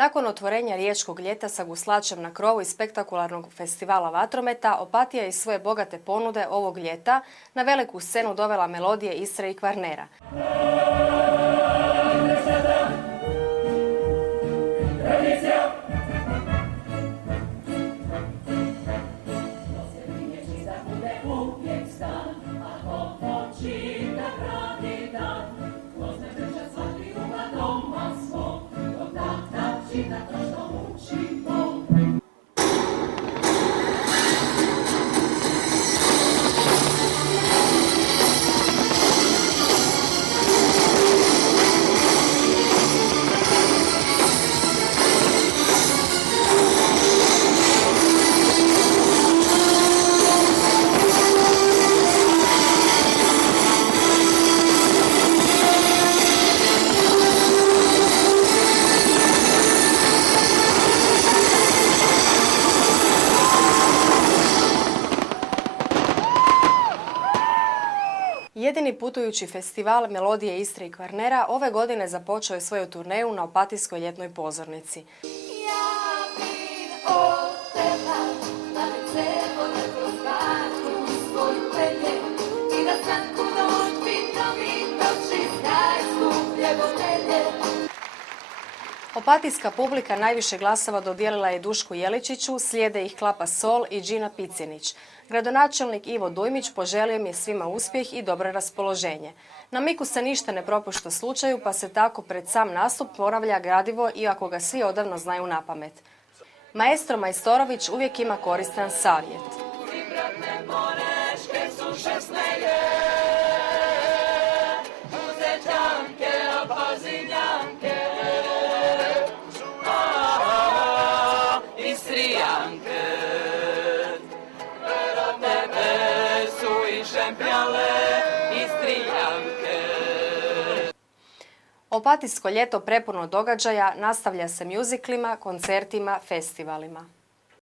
Nakon otvorenja riječkog ljeta sa guslačem na krovu i spektakularnog festivala vatrometa, Opatija iz svoje bogate ponude ovog ljeta na veliku scenu dovela melodije Istre i Kvarnera. Jedini putujući festival Melodije Istre i Kvarnera ove godine započeo je svoju turneju na Opatijskoj ljetnoj pozornici. Opatijska publika najviše glasova dodijelila je Dušku Jeličiću, slijede ih Klapa Sol i Džina Picinić. Gradonačelnik Ivo Dujmić poželio im je svima uspjeh i dobro raspoloženje. Na Miku se ništa ne propušta slučaju, pa se tako pred sam nastup ponavlja gradivo iako ga svi odavno znaju napamet. Maestro Majstorović uvijek ima koristan savjet. Opatijsko ljeto prepuno događaja nastavlja se mjuziklima, koncertima, festivalima.